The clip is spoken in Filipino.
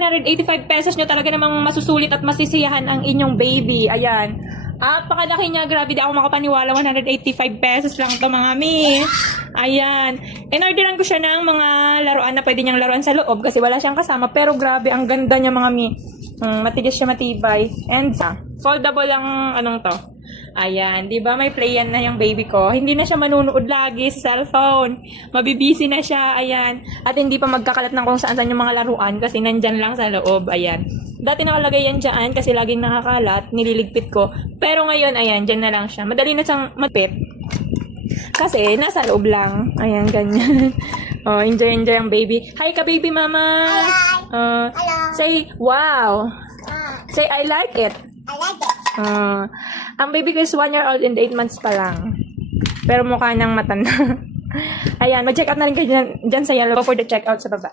185 pesos nyo talaga namang masusulit at masisiyahan ang inyong baby. Ayan. Pakalaki niya. Grabe, di ako makapaniwala. 185 pesos lang to mga mi. Ayan. In-orderan ko siya ng mga laruan na pwede niyang laruan sa loob kasi wala siyang kasama. Pero grabe, ang ganda niya mga mi. Matigas siya, matibay. And foldable lang anong to. Ayan, di ba may play yan na yung baby ko. Hindi na siya manunood lagi sa cellphone. Mabibisi na siya, ayan. At hindi pa magkakalat ng kung saan-saan yung mga laruan kasi nandyan lang sa loob, ayan. Dati nakalagay yan dyan kasi laging nakakalat, nililigpit ko. Pero ngayon, ayan, dyan na lang siya. Madali na siyang matpit. Kasi nasa loob lang. Ayan, ganyan. Oh, enjoy ang baby. Hi ka, baby mama. Hello. Say, wow. Say, I like it. I like it. Ang baby ko is 1 year old and 8 months pa lang. Pero mukha nang matanda. Ayan, mag-check out na rin kayo dyan sa yellow for the check out sa baba.